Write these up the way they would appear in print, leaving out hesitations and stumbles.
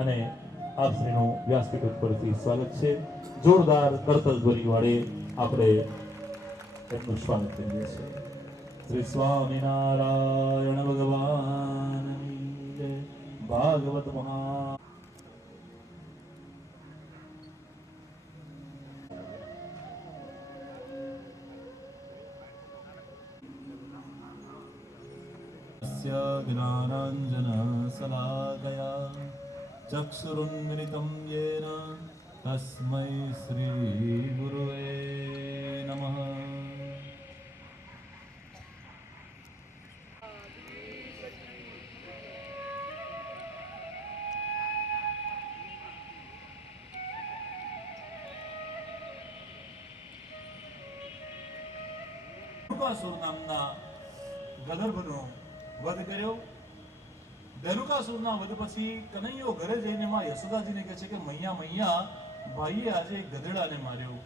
અને આપ શ્રીનું વ્યાસપીઠ ઉપરથી સ્વાગત છે. જોરદાર કરતલધ્વનિ વડે આપણે એમનું સ્વાગત કરીએ છીએ. શ્રી સ્વામિનારાયણ ભગવાનની જય. ભાગવત મહા ज्ञानाञ्जन शलाकया चक्षुरुन्मिलितं येन तस्मै श्रीगुरुवे नमः. ધનુકાસુર નામના ગંધર્વનો વધ કર્યો. ધનુકાસુરના વધ પછી કનૈયો ઘરે જઈને માં યશોદાજીને કહે છે કે મૈયા મૈયા, ભાઈએ આજે ગધેડાને માર્યો.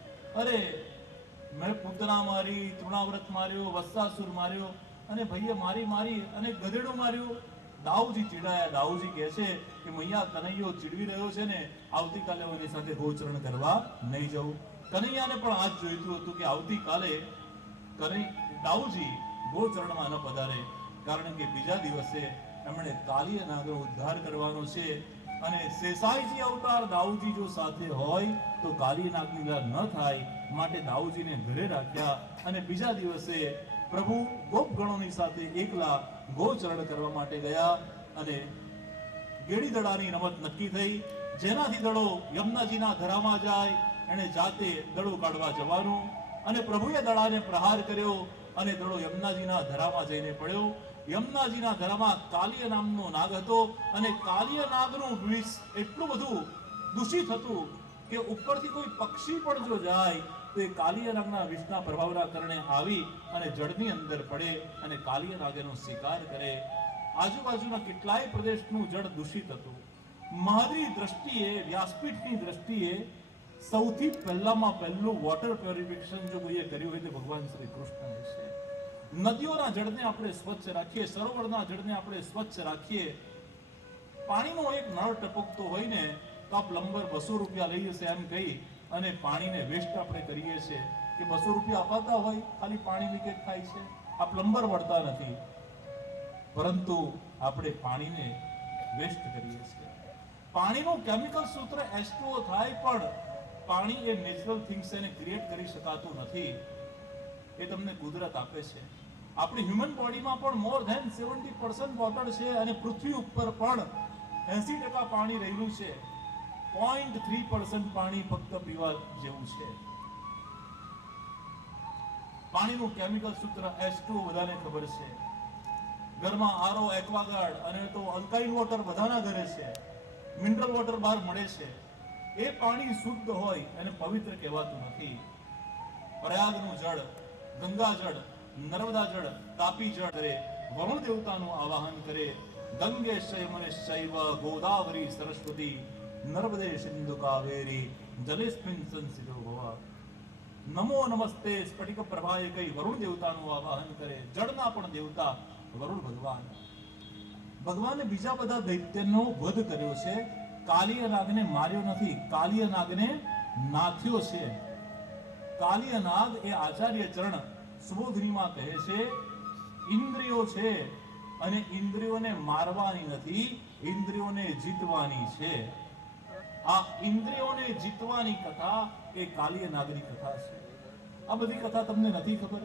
અરે મેં પૂતના મારી, તૃણાવ્રત માર્યો, વત્સાસુર માર્યો અને ભાઈએ મારી અને ગધેડું માર્યું. દાઉજી ચીડાયા. દાઉજી કહે છે કે મૈયા, કનૈયો ચીડવી રહ્યો છે ને, આવતીકાલે હું એની સાથે ગોચરણ કરવા નહીં જવું. કનૈયાને પણ આજ જોઈતું હતું કે આવતીકાલે દાઉજી ગોચરણમાં ન પધારે, કારણ કે બીજા દિવસે એમણે કાલિય નાગનો ઉદ્ધાર કરવાનો છે અને શેષાઈજી અવતાર દાઉજી જો સાથે હોય તો કાલિય નાગની ઉદ્ધાર ન થાય, માટે દાઉજીને ઘરે રાખ્યા અને બીજા દિવસે પ્રભુ ગોપગણોની સાથે એકલા ગોચરણ કરવા માટે ગયા અને ગેડી દડાની રમત નક્કી થઈ. જેનાથી દડો યમુનાજીના ધરામાં જાય એને જાતે દડો કાઢવા જવાનું અને પ્રભુએ દડાને પ્રહાર કર્યો અને દડો યમુનાજીના ધરામાં જઈને પડ્યો. યમુનાજીના ધરામાં કાલિય નામનો નાગ હતો અને કાલિય નાગનું વિષ એટલું બધું દૂષિત હતું કે ઉપરથી કોઈ પક્ષી પણ જો જાય તો એ કાલિય નાગના વિષના પ્રભાવના કારણે આવી અને જળની અંદર પડે અને કાલિય નાગનો શિકાર કરે. આજુબાજુના કેટલાય પ્રદેશનું જળ દૂષિત હતું. મારી દ્રષ્ટિએ, વ્યાસપીઠની દ્રષ્ટિએ સૌથી પહેલું વોટર પ્યોરિફિકેશન જો કોઈએ કર્યું હોય તો ભગવાન શ્રી કૃષ્ણ છે. નદીઓના જળને આપણે સ્વચ્છ રાખીએ, સરોવરના જળને આપણે સ્વચ્છ રાખીએ. પાણીનો એક નળ ટપકતો હોય ને તો આ પ્લમ્બર 200 રૂપિયા લઈ જશે એમ કહી અને પાણીને વેસ્ટ આપણે કરીએ છીએ કે 200 રૂપિયા અપાતા હોય, ખાલી પાણી લીકેજ થાય છે, આ પ્લમ્બર વળતા નથી, પરંતુ આપણે પાણીને વેસ્ટ કરીએ છીએ. પાણીનું કેમિકલ સૂત્ર H2O થાય પણ પાણી એ નેચરલ થિંગ્સ એને ક્રિએટ કરી શકાતું નથી. એ તમને કુદરત આપે છે. આપણી હ્યુમન બોડીમાં પણ મોર ધેન 70% વોટર છે અને પૃથ્વી ઉપર પણ 80% પાણી રહેલું છે. 0.3% પાણી ફક્ત પીવા જેવું છે. પાણીનું કેમિકલ સૂત્ર H2O બધાને ખબર છે. ઘરમાં આરો, એક્વાગાર્ડ અને તો અલ્કાઇન વોટર બધાના ઘરે છે. મિનરલ વોટર બહાર મળે છે. એ પાણી શુદ્ધ હોય અને પવિત્ર કહેવાતું નથી. પ્રયાગનું જળ, ગંગા જળ, નર્મદા જળ, તાપી જળ કરે, વરુણ દેવતાનું આવાહન કરે. ગંગે શૈવ ગોદાવરી સરસ્વતી નર્મદે સિંધુ કાવેરી જલેસ્મિન સંસિધો ભવ. નમો નમસ્તે સ્ફટિક પ્રભાએ કઈ વરુણ દેવતાનું આવાહન કરે. જળના પણ દેવતા વરુણ ભગવાન. ભગવાને બીજા બધા દૈત્યનો વધ કર્યો છે. કાલિય નાગને માર્યો નથી, કાલિય નાગને નાથ્યો છે. કાલિય નાગ એ આચાર્ય ચરણ સુબોધનીમાં કહે છે ઇન્દ્રિયો છે અને ઇન્દ્રિયોને મારવાની નથી, ઇન્દ્રિયોને જીતવાની છે. આ ઇન્દ્રિયોને જીતવાની કથા એ કાલિય નાગની કથા છે. આ બધી કથા તમને નથી ખબર?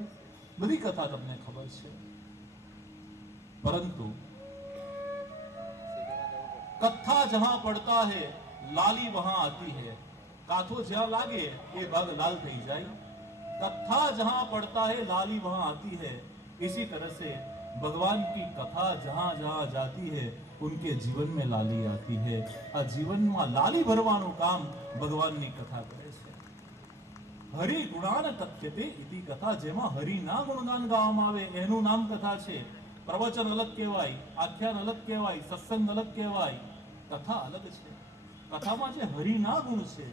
બધી કથા તમને ખબર છે, પરંતુ કથા જહાં પડતા હૈ લાલી વહાં આતી હૈ. કાથો જ્યાં લાગે એ ભાગ લાલ થઈ જાય. कथा जहां पड़ता है लाली वहां आती है. इसी तरह से भगवान की कथा जहां जहां जाती है उनके जीवन में लाली आती है. आ जीवन में लाली भरवानुं काम भगवाननी कथा करे છે. હરિ ગુણાન તથ્યતે ઇતિ કથા. જેમાં હરિના ગુણગાન ગાવામાં આવે એનું નામ કથા છે. પ્રવચન અલગ કહેવાય, આખ્યાન અલગ કહેવાય, સત્સંગ અલગ કહેવાય, કથા અલગ છે. કથામાં જે હરિના ગુણ છે,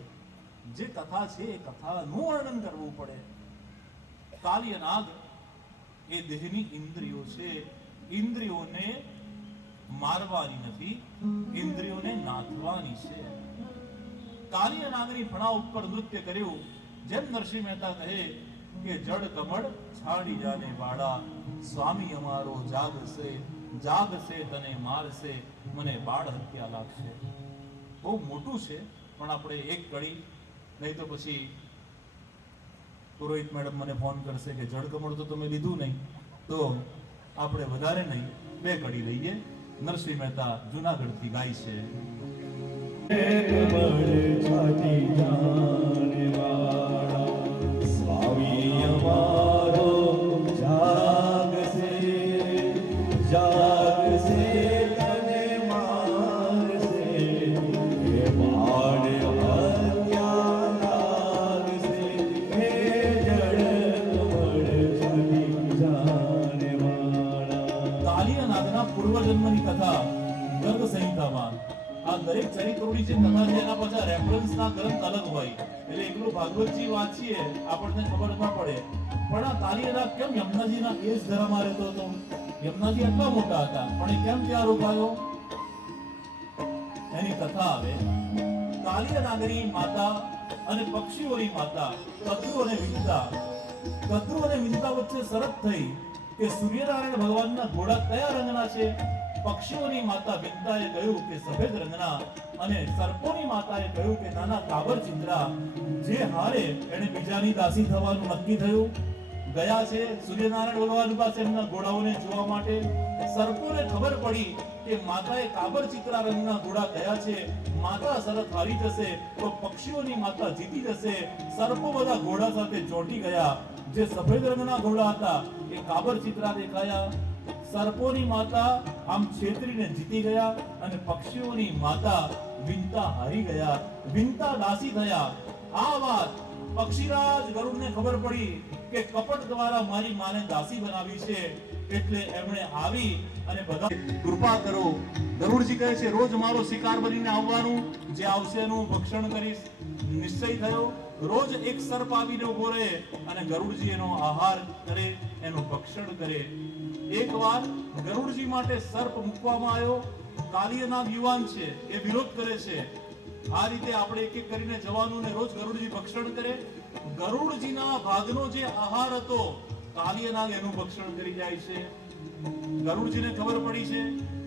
જે કથા છે એ કથાનું વર્ણન કરવું પડે. કાલિયનાગ એ દેહની ઇન્દ્રિયો છે. ઇન્દ્રિયોને મારવાની નથી, ઇન્દ્રિયોને નાથવાની છે. કાલિય નાગની ફણા ઉપર નૃત્ય કર્યું. જેમ નરસિંહ મહેતા કહે કે જડ કમળ છાડી જાને વાળા, સ્વામી અમારો જાગશે, જાગશે તને મારશે, મને બાળ હત્યા લાગશે. બહુ મોટું છે, પણ આપણે એક કડી, નહીં તો પછી પુરોહિત મેડમ મને ફોન કરશે કે જડ કમળ તો તમે લીધું નહીં, તો આપણે વધારે નહીં 2 કડી લઈએ. નરસિંહ મહેતા જુનાગઢથી ગાય છે. સ્વામી અમારો જાગશે, જાગશે તને મારશે, હે બાળ હત્યા લાગશે, હે જડ કમળ છાતી જાને વાળા. કાલિય નાગના પૂર્વજન્મની કથા ગર્ગ સંહિતામાં આ દરેક ચરિત્રોની જે કથા છે એના પાછા રેફરન્સના ગ્રંથ અલગ હોય, એટલે એકલું ભાગવતજી વાંચીએ આપણને ખબર ન પડે. પણ આ કાલિય નાગ કેમ યમુનાજીના એ જ ધરામાં રહેતો હતો? યમુનાજી એટલા મોટા હતા, પણ એ કેમ ત્યાં રોકાયો? એની કથા આવે. કાલિય નાગની માતા અને પક્ષીઓની માતા કદ્રુ અને વિંતા. કદ્રુ અને વિંતા વચ્ચે શરત થઈ કે સૂર્યનારાયણ ભગવાનના ઘોડા કયા રંગના છે? પક્ષીઓની માતા વિંતાએ કહ્યું કે સફેદ રંગના, અને સર્પોની માતાએ કહ્યું કે નાના કાબર ચિંદ્રા. જે હારે એને બીજાની દાસી થવાનું નક્કી થયું. ગયા છે સૂર્યનારાયણ ભગવાન પાસે એમના ઘોડાઓને જોવા માટે. સર્પોને ખબર પડી કે માતાએ કાબર ચિત્રા રંગના ઘોડા ગયા છે, માતા શરત હારી જશે તો પક્ષીઓની માતા જીતી જશે. સર્પો બધા ઘોડા સાથે ચોંટી ગયા. જે સફેદ રંગના ઘોડા હતા એ કાબર ચિત્રા દેખાયા. સર્પોની માતા આમ છેતરીને જીતી ગયા, અને પક્ષીઓની માતા વિંતા હારી ગયા. વિંતા દાસી થયા. આ વાત પક્ષીરાજ ગરુડને ખબર પડી કે કપટ દ્વારા મારી માને દાસી બનાવી છે, એટલે એમણે આવી અને બધા કૃપા કરો. ગરુડજી કહે છે રોજ મારો શિકાર બનીને આવવાનું, જે આવશે એનું ભક્ષણ કરીશ. નિશ્ચય થયો. રોજ એક સર્પ આવીને ઉભો રહે અને ગરુડજી એનો આહાર કરે, એનું ભક્ષણ કરે. એકવાર ગરુડજી માટે સર્પ મૂકવામાં આવ્યો. કાલિય નાગ યુવાન છે, એ વિરોધ કરે છે. આ રીતે આપણે એક એક કરીને જવાનું ને રોજ ગરુડજી ભક્ષણ કરે. ગરુડજીના ભાગનો જે આહાર હતો કાલિય નાગ એનું ભક્ષણ કરી જાય છે. ગરુડજીને ખબર પડી છે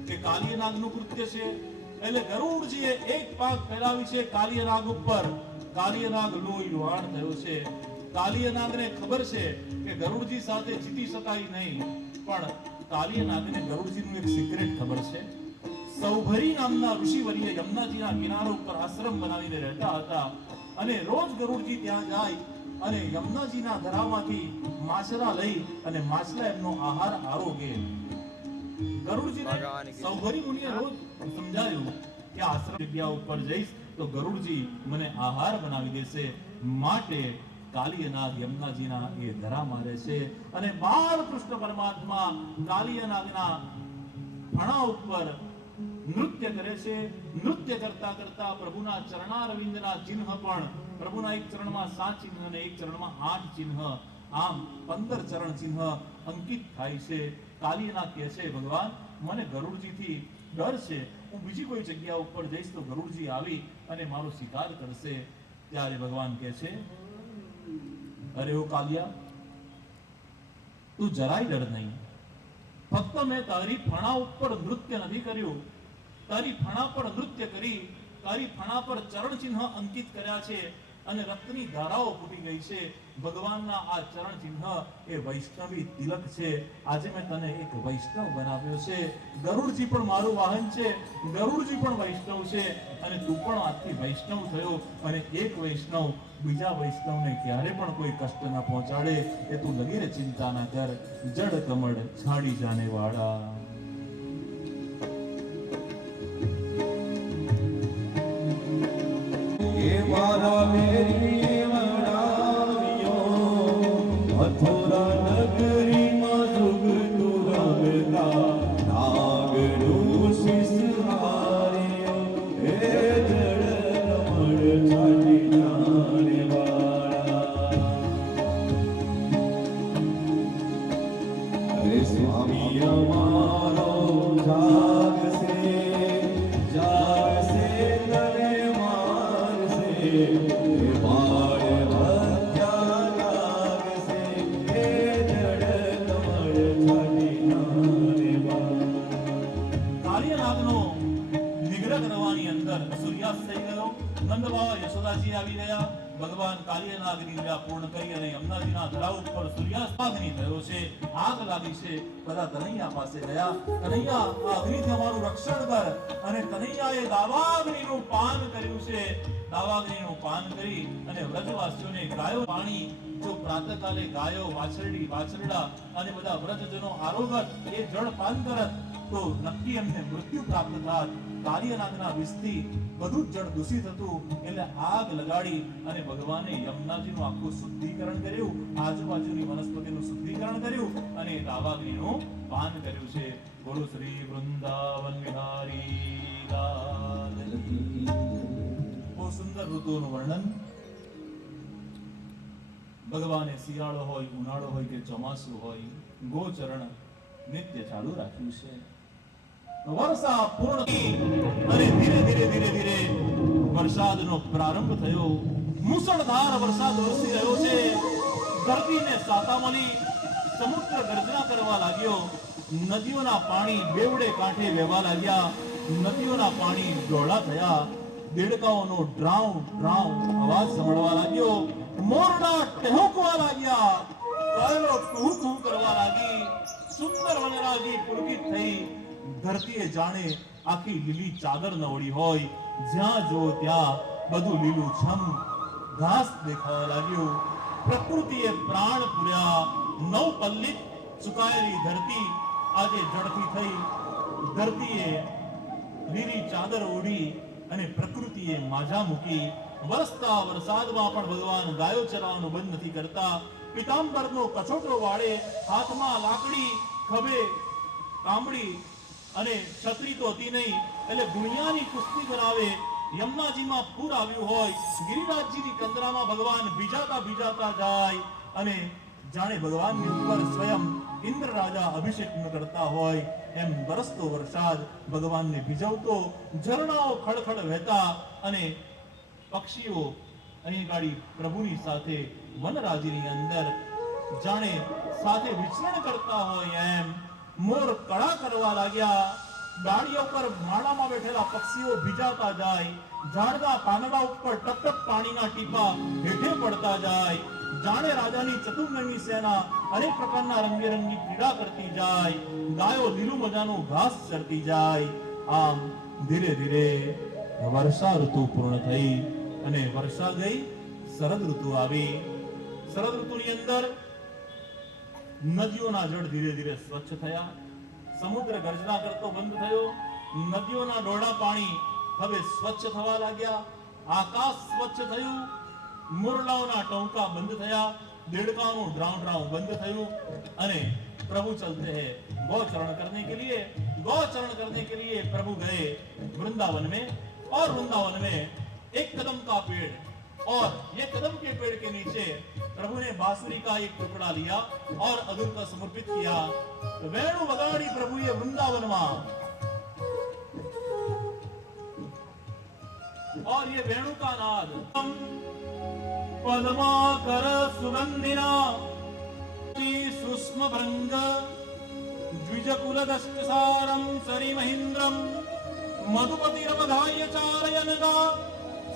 કે કાલિય નાગનું કૃત્ય છે, એટલે ગરુડજીએ એક પાંખ ફેલાવી છે કાલિય નાગ ઉપર. કાલિય નાગ લોહી લુહાણ થયો છે. કાલિય નાગને ખબર છે કે ગરુડજી સાથે જીતી શકાય નહીં, પણ કાલિય નાગને ગરુડજીનું એક સિક્રેટ ખબર છે. સૌભરી નામના ઋષિવર્ય યમુનાજીના કિનારા ઉપર આશ્રમ બનાવીને રહેતા હતા, અને રોજ ગરુડજી ત્યાં જાય અને યમુનાજીના ધરામાંથી માછલા લઈ અને માછલા એમનો આહાર આરોગે. ગરુડજીને સૌભરી મુનિએ રોજ સમજાયું કે આશ્રમ જગ્યા ઉપર જઈશ તો ગરુડજી મને આહાર બનાવી દેશે, માટે કાલિય નાગ યમુનાજીના એ ધરા મારે છે. અને બાલકૃષ્ણ પરમાત્મા કાલિય નાગના ફણા ઉપર નૃત્ય કરે છે. નૃત્ય કરતા કરતા પ્રભુના ચરણારવિંદના ચિહ્ન પણ, પ્રભુના એક ચરણમાં 7 ચિહ્ન અને એક ચરણમાં 8 ચિહ્ન, આમ 15 ચરણ ચિહ્ન અંકિત થાય છે. કાલિય નાગ કહે છે ભગવાન મને ગરુડજીથી ડર છે, હું બીજી કોઈ જગ્યા ઉપર જઈશ તો ગરુડજી આવી અને મારો શિકાર કરશે. ત્યારે ભગવાન કહે છે અરે ઓ કાલિયા, તું જરાય ડર નહીં. ફક્ત મેં તારી ફણા ઉપર નૃત્ય નથી કર્યું, તારી ફણા પર નૃત્ય કરી, તારી ફણા પર ચરણ ચિહ્ન અંકિત કર્યા છે અને રક્તની ધારાઓ ફૂટી ગઈ છે. ભગવાનના આ ચરણ ચિહ્ન એ વૈષ્ણવી તિલક છે. આજે મેં તને એક વૈષ્ણવ બનાવ્યો છે. ગરુડજી પણ મારું વાહન છે, ગરુડજી પણ વૈષ્ણવ છે, અને તું પણ આજથી વૈષ્ણવ થયો. અને એક વૈષ્ણવ બીજા વૈષ્ણવને ક્યારે પણ કોઈ કષ્ટ ન પહોંચાડે, એ તું લગીરે ચિંતા ના કર. જડ કમળ છાડી જાને વાળા. એ મારા મેરી વડાવ્યો મથુરા નગરીમાં જુગતું રમતા નાગનું શિશ હાર્યો. હે જડ કમળ છાડી જાને વાળા. હે સ્વામી અમારો જાગશે, બાળ વધ્યા લાગશે હે જળ કમળ છાડીના રે બાળ. કાલિયાનાગનો નિગ્રહ કરવાની અંદર સૂર્યાસ્ત થઈ ગયો. નંદબાવા યશોદાજી આવી ગયા. ભગવાન કાલિયાનાગની લીલા પૂર્ણ કરી અને યમુનાજીના તળાવ ઉપર સૂર્યાસ્ત અગ્નિ થયો છે, આગ લાગી છે. બધા કનૈયા પાસે ગયા. કનૈયા, આ અગ્નિથી અમારું રક્ષણ કર. અને કનૈયાએ દાવાગ્નિનું પાન કર્યું છે. દાવાગ્નિનું પાન કરી અને વ્રજવાસીઓને ગાયો પાણી, જો પ્રાતઃકાલે ગાયો, વાછરડી, વાછરડા અને બધા વ્રજજનો આરોગત એ જળ પાન કરત તો નક્કી એમને મૃત્યુ પ્રાપ્ત થાત. કાલિયાનાગના વિષથી બધું જ જળ દૂષિત હતું. એટલે આગ લગાડી અને ભગવાને યમુનાજીનું આખું શુદ્ધિકરણ કર્યું, આજુબાજુની વનસ્પતિનું શુદ્ધિકરણ કર્યું અને દાવાગ્નિનું પાન કર્યું છે. બોલો શ્રી વૃંદાવન વિહારી લાલ કી. બહુ સુંદર ઋતુઓનું વર્ણન ભગવાને શિયાળો હોય, ઉનાળો હોય કે ચોમાસું હોય, ગોચરણ નિત્ય ચાલુ રાખ્યું છે. વર્ષા પૂર્ણ અને ધીરે ધીરે ધીરે ધીરે વરસાદનો પ્રારંભ થયો. મુસળધાર વરસાદ વરસી રહ્યો છે. ધરતીને સાતા મળી. સમુદ્ર ગર્જના કરવા લાગ્યો. નદીઓના પાણી બેવડે કાંઠે વહેવા લાગ્યા. નદીઓના પાણી ડોળા થયા. દેડકાઓનો ડ્રાઉ ડ્રાઉ અવાજ સંભળવા લાગ્યો. મોરડા ટહુકવા લાગ્યા. ગાયો કૂ કૂ કરવા લાગી. સુંદર વનરાજી પુલકિત થઈ. ધરતીએ જાણે આખી લીલી ચાદર ન ઓળી હોય. જ્યાં જો ત્યાં બધું લીલું છમ ઘાસ દેખાવા લાગ્યું. પ્રકૃતિએ પ્રાણ પૂર્યા. નવપલ્લિત સુકાયેલી ધરતી આજે જળથી થઈ. ધરતીએ લીલી ચાદર ઓઢી અને પ્રકૃતિએ માજા મૂકી. વરસતા વરસાદમાં પણ ભગવાન ગાયો ચરાવવાનું બંધ નથી કરતા. પિતાંબરનો કછોટો વાળે, હાથમાં લાકડી, ખભે કામડી અને છત્રી તો હતી નહીં એટલે ગુણિયાની કુસ્તી બનાવે. યમુનાજીમાં પૂર આવ્યું હોય, ગિરિરાજજીની કંદરામાં ભગવાન ભીજાતા ભીજાતા જાય અને જાણે ભગવાનની ઉપર સ્વયં ઇન્દ્ર રાજા અભિષેક કરતા હોય એમ બરસતો વરસાદ ભગવાનને ભીજવતો. ઝરણાઓ ખડખડ વહેતા અને પક્ષીઓ અહીં ગાડી પ્રભુની સાથે વનરાજીની અંદર જાણે સાથે વિચરણ કરતા હોય એમ. મોર કળા કરવા લાગ્યા. ડાળીઓ પર માળામાં બેઠેલા પક્ષીઓ ભીજાતા જાય. ઝાડના પાંદડા ઉપર ટપ ટપ પાણીના ટીપા હેઠે પડતા જાય. જાણે રાજાની ચતુર્નગની સેના અનેક પ્રકારના રંગબેરંગી ક્રીડા કરતી જાય. ગાયો લીલું મજાનું ઘાસ ચરતી જાય. આમ ધીરે ધીરે વર્ષા ઋતુ પૂર્ણ થઈ અને વર્ષા ગઈ, શરદ ઋતુ આવી. શરદ ઋતુની અંદર નદીઓના જળ ધીરે ધીરે સ્વચ્છ થયા. સમુદ્ર ગર્જના કરતો બંધ થયો. નદીઓના ડોળા પાણી હવે સ્વચ્છ થવા લાગ્યા. આકાશ સ્વચ્છ થયું. મોરલાઓના ટોંકા બંધ થયા. દેડકાઓનું ડ્રાઉ ડ્રાઉ બંધ થયું અને प्रभु चलते हैं गौचरण करने के लिए। गौचरण करने के लिए प्रभु गए वृंदावन में, और वृंदावन में एक कदम का पेड़, और ये कदम के पेड़ के नीचे प्रभु ने बांसुरी का एक टुकड़ा लिया और अधूर का समर्पित किया। तो वेणु वगाड़ी प्रभु ये वृंदावन में, और ये वेणु का नाद पद्माकर सुगंधिना सुष्म भृंग द्विजकुलदष्टसारं सरिमहीन्द्रं मधुपतिरवधाय चारयनगा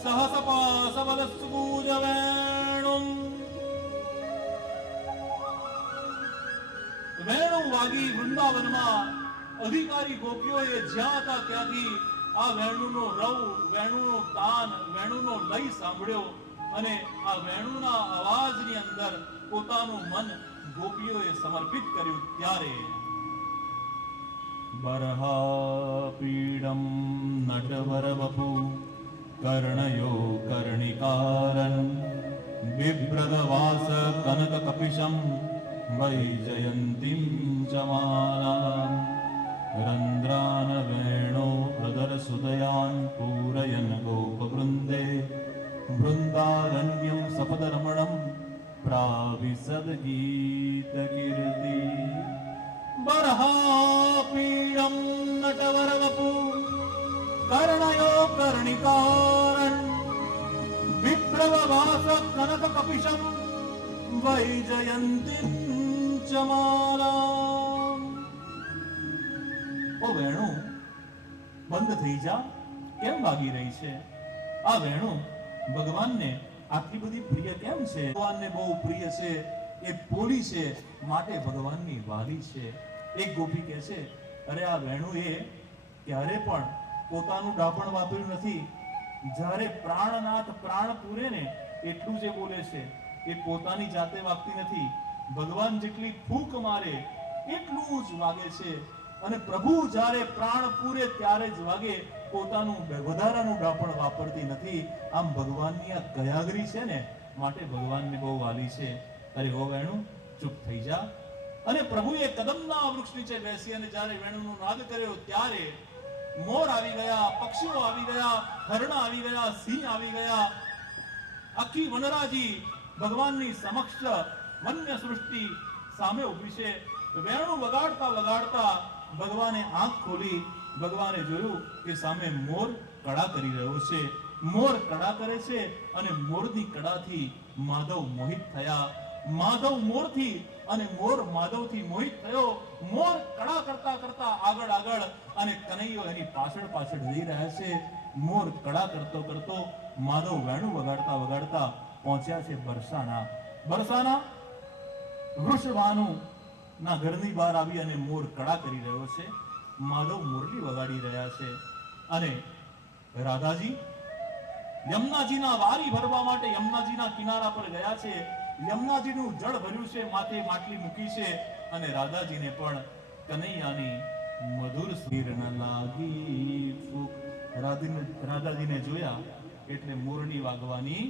सहसपासबलस्सूजवेणुं। वेणु वागी वृंदावन में अधिकारी गोपीओए ज्यां था त्यांथी आ वेणुनो रव, वेणुनो तान, वेणुनो लय सांभळ्यो અને આ વેણુના અવાજની અંદર પોતાનું મન ગોપીઓએ સમર્પિત કર્યું। ત્યારે બરહાપીડમ નટવર વપુ કર્ણયો કર્ણિકારન બિભ્રદવાસ કનક કપિશમ વૈજયંતીમ જમાનામ રંદ્રાન વેણો અધર સુદયાન પૂરયન ગોપવૃંદે वृंदारण्यं सपदरमणं प्राविशद गीत कीर्ति। बरहापीडं नटवरवपु कर्णयो कर्णिकारं કપિશમ વૈજયંતીમ ચ માલામ. ઓ વેણુ, બંધ થઈ જા, કેમ વાગી રહી છે? આ વેણુ ભગવાનને આટલી બધી પ્રિય કેમ છે? ભગવાનને બહુ પ્રિય છે, એ પોલી છે, માટે ભગવાનની વાલી છે. એક ગોપી કહે છે, અરે આ વેણુએ ક્યારે પણ પોતાનું ડાપણ વાપર્યું નથી. જ્યારે પ્રાણનાથ પ્રાણ પૂરે ને એટલું જે બોલે છે, એ પોતાની જાતે વાગતી નથી. ભગવાન જેટલી ફૂંક મારે એટલું જ વાગે છે. અને પ્રભુ જ્યારે પ્રાણ પૂરે ત્યારે જ વાગે, પોતાનું વધારાનું ડાપણ વાપરતી નથી. આમ ભગવાનની આ કયાગરી છે ને, માટે ભગવાનને બહુ વાલી છે. અરે હો વેણુ, ચૂપ થઈ જા. અને પ્રભુએ કદમના વૃક્ષ નીચે બેસી અને જ્યારે વેણુનો નાદ કર્યો ત્યારે મોર આવી ગયા, પક્ષીઓ આવી ગયા, હરણ આવી ગયા, સિંહ આવી ગયા. આખી વનરાજી ભગવાનની સમક્ષ વન્ય સૃષ્ટિ સામે ઊભી છે. વેણુ વગાડતા વગાડતા ભગવાને આંખ ખોલી. ભગવાને જોયું કે સામે મોર કળા કરી રહ્યો છે. મોર કળા કરે છે અને મોરની કળાથી માધવ મોહિત થયા. માધવ મોરથી અને મોર માધવથી મોહિત થયો. મોર કળા કરતા કરતા આગળ આગળ અને કનૈયો એની પાછળ પાછળ જઈ રહ્યા છે. મોર કળા કરતો કરતો માધવ વેણુ વગાડતા વગાડતા પહોંચ્યા છે બરસાના. બરસાના વૃષભાનુ ના ઘરની બહાર આવી અને મોર કળા કરી રહ્યો છે. માધવ મુરલી વગાડી રહ્યા છે. અને રાધાજી યમુનાજીના વારી ભરવા માટે યમુનાજીના કિનારા પર ગયા છે. યમુનાજીનું જળ ભર્યું છે, માથે માટલી મૂકી છે. અને રાધાજીને પણ કનૈયાની મધુર સુર ન લાગી ફૂંક. રાધાજીને જોયા એટલે મોરડી વાગવાની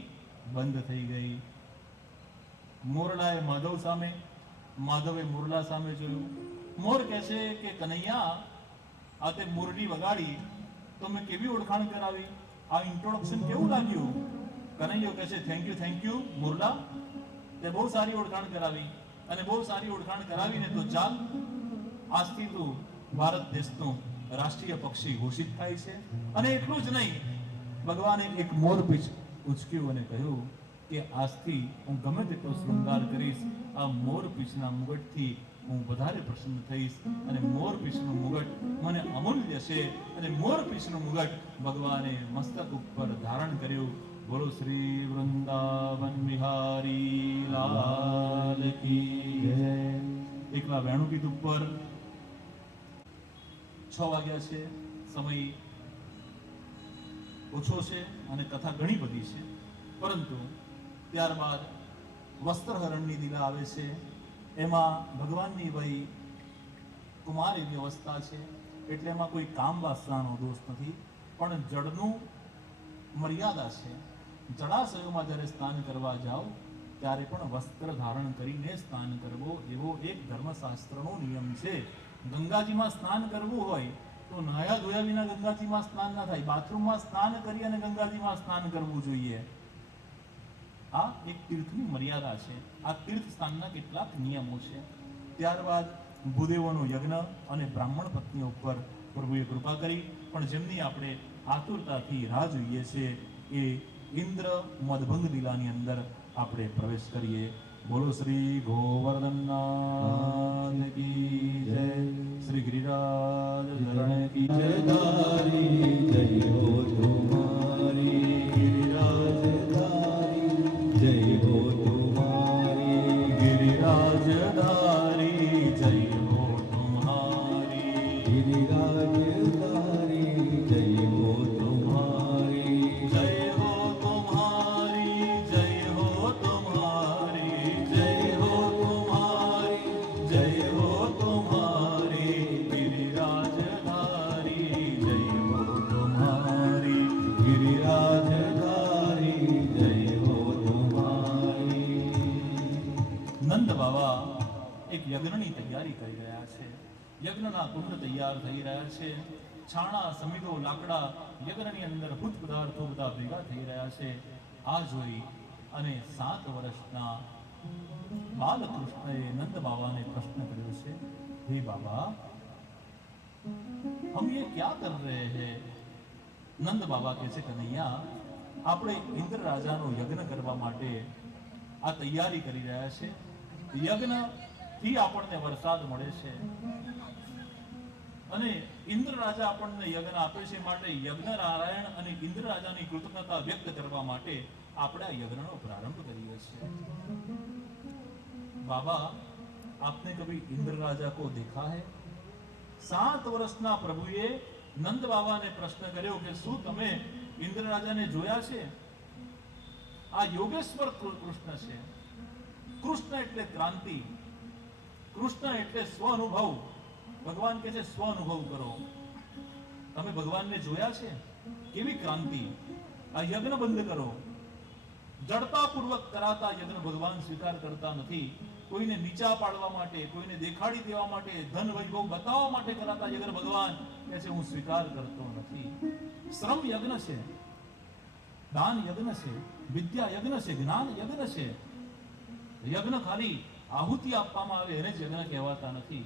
બંધ થઈ ગઈ. મોરલાએ માધવ સામે, માધવે મોરલા સામે જોયું. મોર કહે છે કે કનૈયા, આ તે મોરડી વગાડી તો મેં કેવી ઓળખાણ કરાવી? આ ઇન્ટ્રોડક્શન કેવું લાગ્યું? કનૈયો કહે છે, થેન્ક યુ મોરલા, તે બહુ સારી ઓળખાણ કરાવી. અને બહુ સારી ઓળખાણ કરાવીને તો ચાલ, આજથી તું ભારત દેશનું રાષ્ટ્રીય પક્ષી ઘોષિત થાય છે. અને એટલું જ નહીં, ભગવાને એક મોરપીંછ ઉચક્યું અને કહ્યું કે આજથી હું ગમે તેટલો શૃંગાર કરીશ, આ મોરપીંછના મુગટથી હું વધારે પ્રસન્ન થઈશ. અને મોરપીંછનું મુગટ મને અમૂલ્ય છે. અને મોરપીંછનું મુગટ ભગવાને મસ્તક ઉપર ધારણ કર્યું. બોલો શ્રી વૃંદાવન વિહારી લાલ કી જય. એકલા વેણુગીત ઉપર 6 વાગ્યા છે. સમય ઓછો છે અને કથા ઘણી બધી છે. પરંતુ ત્યારબાદ વસ્ત્રહરણની લીલા આવે છે. એમાં ભગવાનની વય કુમારીની અવસ્થા છે, એટલે એમાં કોઈ કામ વાસનાનો દોષ નથી. પણ જળનું મર્યાદા છે. જળાશયોમાં જ્યારે સ્નાન કરવા જાઓ ત્યારે પણ વસ્ત્ર ધારણ કરીને સ્નાન કરવો, એવો એક ધર્મશાસ્ત્રનો નિયમ છે. ગંગાજીમાં સ્નાન કરવું હોય તો નાયા ધોયા વિના ગંગાજીમાં સ્નાન ના થાય. બાથરૂમમાં સ્નાન કરી અને ગંગાજીમાં સ્નાન કરવું જોઈએ. આ એક તીર્થની મર્યાદા છે. આ તીર્થ સ્થાનના કેટલાક નિયમો છે. ત્યારબાદ ભૂદેવોનો યજ્ઞ અને બ્રાહ્મણ પત્નીઓ ઉપર પ્રભુએ કૃપા કરી. પણ જેમની આપણે આતુરતાથી રાહ જોઈએ છીએ એ ઇન્દ્ર મદભંગ લીલાની અંદર આપણે પ્રવેશ કરીએ. બોલો શ્રી ગોવર્ધનનાથ કી જય. શ્રી ગિરિરાજ ધરણ કી જય. ધારી જય હો તુમારી गिरिराजधारी जय हो तुम्हारी गिरिराजधारी जय हो तुम्हारी. गिरिराजधारी जय हो तुम्हारी जय हो तुम्हारी, जय हो तुम्हारी, जय हो तुम्हारी, जय हो तुम्हारी. गिरिराजधारी जय हो तुम्हारी. गिरिराजधारी जय हो तुम्हारी. નંદ બાબા એક યજ્ઞની તૈયારી કરી રહ્યા છે. યજ્ઞના કુંડ તૈયાર થઈ રહ્યા છે. છાણા, સમિધો, લાકડા યજ્ઞની અંદર ભૂત પદાર્થો બધા ભેગા થઈ રહ્યા છે. આ જોઈ અને 7 વર્ષના બાલકૃષ્ણએ નંદ બાબાને પ્રશ્ન કર્યો છે, હે બાબા, हम ये क्या कर रहे हैं? નંદ બાબા કહે છે, કનૈયા, આપણે ઇન્દ્ર રાજાનો યજ્ઞ કરવા માટે આ તૈયારી કરી રહ્યા છે. યજ્ઞથી આપણને વરસાદ મળે છે અને ઇન્દ્ર રાજા આપણને યજ્ઞ આપે છે. માટે યજ્ઞ નારાયણ અને ઇન્દ્ર રાજાની કૃતજ્ઞતા વ્યક્ત કરવા માટે આપણે આ યજ્ઞનો પ્રારંભ કરીએ છીએ. બાબા, આપને કભી ઇન્દ્ર રાજા કો દેખા હૈ? 7 વર્ષના પ્રભુએ નંદ બાબાને પ્રશ્ન કર્યો કે શું તમે ઇન્દ્ર રાજાને જોયા છે? આ યોગેશ્વર કૃષ્ણ છે. કૃષ્ણ એટલે ક્રાંતિ, કૃષ્ણ એટલે સ્વ અનુભવ. ભગવાન કહે છે સ્વ અનુભવ કરો. તમે ભગવાનને જોયા છે? કેવી ક્રાંતિ! આ યજ્ઞ બંધ કરો. જડતાપૂર્વક કરાતા યજ્ઞ ભગવાન સ્વીકાર કરતા નથી. કોઈને નીચા પાડવા માટે, કોઈને દેખાડી દેવા માટે, ધન વૈભવ બતાવવા માટે કરાતા યજ્ઞ ભગવાન કહે છે હું સ્વીકાર કરતો નથી. શ્રમ યજ્ઞ છે, દાન યજ્ઞ છે, વિદ્યા યજ્ઞ છે, જ્ઞાન યજ્ઞ છે. યજ્ઞ ખાલી આહુતિ આપવામાં આવે એને જ યજ્ઞ કહેવાતા નથી.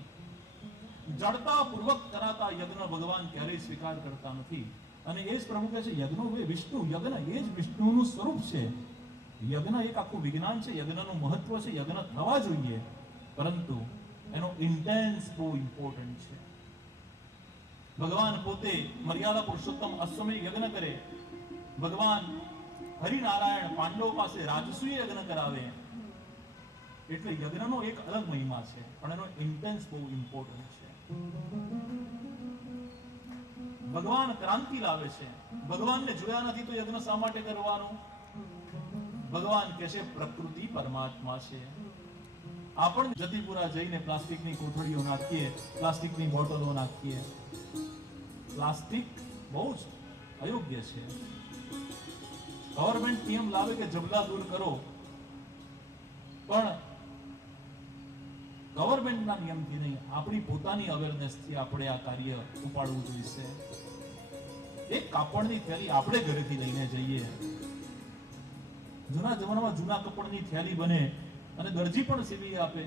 જડતાપૂર્વક કરાતા યજ્ઞ ભગવાન ક્યારેય સ્વીકાર કરતા નથી. અને એ જ પ્રભુ કહે છે યજ્ઞ એ વિષ્ણુ, યજ્ઞ એ જ વિષ્ણુનું સ્વરૂપ છે. યજ્ઞ એક આખું વિજ્ઞાન છે. યજ્ઞનું મહત્વ છે. યજ્ઞ થવા જોઈએ, પરંતુ એનો ઇન્ટેન્સ બહુ ઇમ્પોર્ટન્ટ છે. ભગવાન પોતે મર્યાદા પુરુષોત્તમ અશ્વમેધ યજ્ઞ કરે. ભગવાન હરિનારાયણ પાંડવો પાસે રાજસૂય યજ્ઞ કરાવે. એટલે યજ્ઞનો એક અલગ મહિમા છે, પણ એનો ઇન્ટેન્સ બહુ ઇમ્પોર્ટન્ટ છે. ભગવાન ક્રાંતિ લાવે છે. ભગવાનને જોયા નથી તો યજ્ઞ શા માટે કરવાનો? ભગવાન કહે છે પ્રકૃતિ પરમાત્મા છે. આપણે જતીપુરા જઈને પ્લાસ્ટિકની કોથળીઓ નાખીએ, પ્લાસ્ટિકની બોટલો નાખીએ. પ્લાસ્ટિક બહુ જ અયોગ્ય છે. ગવર્મેન્ટ નિયમ લાવે કે જબલા દૂર કરો, પણ ગવર્મેન્ટના નિયમથી નહીં, આપણી પોતાની અવેરનેસથી આપણે આ કાર્ય ઉપાડવું જોઈશે. એક કાપડની થેલી આપણે ઘરેથી લઈને જઈએ. જૂના જમાનામાં જૂના કપડની થેલી બને અને દરજી પણ સીવી આપે,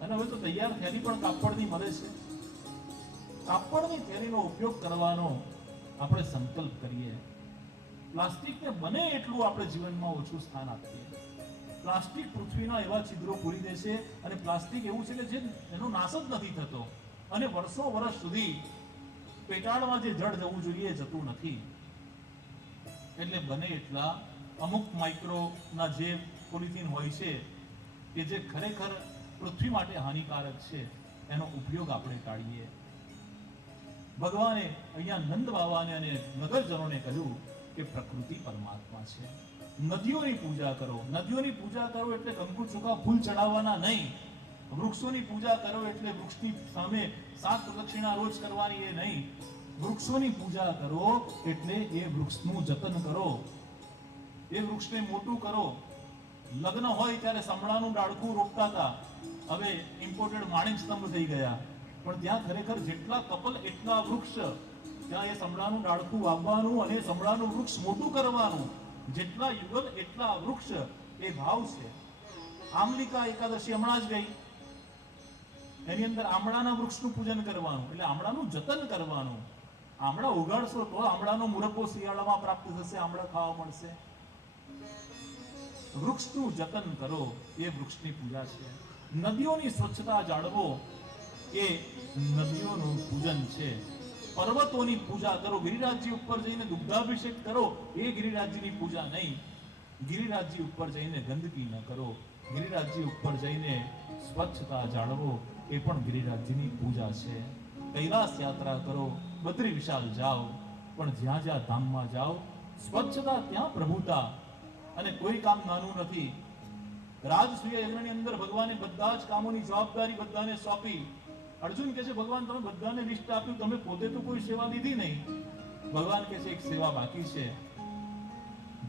અને હવે તો તૈયાર થેલી પણ કાપડની મળે છે. કાપડની થેલીનો ઉપયોગ કરવાનો આપણે સંકલ્પ કરીએ. પ્લાસ્ટિકને બને એટલું આપણે જીવનમાં ઓછું સ્થાન આપીએ. પ્લાસ્ટિક પૃથ્વીના એવા છિદ્રો પૂરી દે છે, અને પ્લાસ્ટિક એવું છે કે જે એનો નાશ જ નથી થતો, અને વર્ષો વર્ષ સુધી પેટાળમાં જે જળ જવું જોઈએ એ જતું નથી. એટલે બને એટલા અમુક માઇક્રોના જે પોલિથીન હોય છે કે જે ખરેખર પૃથ્વી માટે હાનિકારક છે, એનો ઉપયોગ આપણે ટાળીએ. ભગવાને અહીંયા નંદ બાબાને અને નગરજનોને કહ્યું કે પ્રકૃતિ પરમાત્મા છે. નદીઓની પૂજા કરો. નદીઓની પૂજા કરો એટલે કંકુ ચોખા ફૂલ ચડાવવાના નહીં. વૃક્ષોની પૂજા કરો એટલે વૃક્ષની સામે 7 પ્રદક્ષિણા રોજ કરવાની એ નહીં. વૃક્ષોની પૂજા કરો એટલે એ વૃક્ષનું જતન કરો, એ વૃક્ષને મોટું કરો. લગ્ન હોય ત્યારે સંભળાનું ડાળખું રોપતા હતા, હવે ઇમ્પોર્ટેડ માણેક સ્તંભ થઈ ગયા. પણ ત્યાં ખરેખર જેટલા કપલ એટલા વૃક્ષ. ત્યાં એ સંભળાનું ડાળખું વાવવાનું અને સંભળાનું વૃક્ષ મોટું કરવાનું. જેટલા યુગલ એટલા વૃક્ષ, એ ભાવ છે. આમલિકા એકાદશી હમણાં જ ગઈ, એની અંદર આમળાના વૃક્ષનું પૂજન કરવાનું, એટલે આમળાનું જતન કરવાનું. આમળા ઉગાડશો તો આમળાનો મુરબ્બો શિયાળામાં પ્રાપ્ત થશે, આમળા ખાવા મળશે. વૃક્ષનું જતન કરો, એ વૃક્ષની પૂજા છે. નદીઓની સ્વચ્છતા જાળવો, એ નદીઓનું પૂજન છે. પર્વતોની પૂજા કરો. ગિરિરાજજી ઉપર જઈને દુગ્ધાભિષેક કરો, એ ગિરિરાજજીની પૂજા નહીં. ગિરિરાજજી ઉપર જઈને ગંદકી ન કરો. ગિરિરાજજી ઉપર જઈને સ્વચ્છતા જાળવો, એ પણ ગિરિરાજજીની પૂજા છે. કૈલાસ યાત્રા કરો, બદ્રી વિશાલ જાઓ, પણ જ્યાં જ્યાં ધામમાં જાઓ, સ્વચ્છતા ત્યાં પ્રભુતા. અને કોઈ કામ નાનું નથી. રાજસૂય યજ્ઞની અંદર ભગવાને બધા જ કામોની જવાબદારી બધાને સોંપી. અર્જુન કહે છે ભગવાન તમે બધાને લિસ્ટ આપ્યું, તમે પોતે તો કોઈ સેવા લીધી નહીં. ભગવાન કહે છે એક સેવા બાકી છે.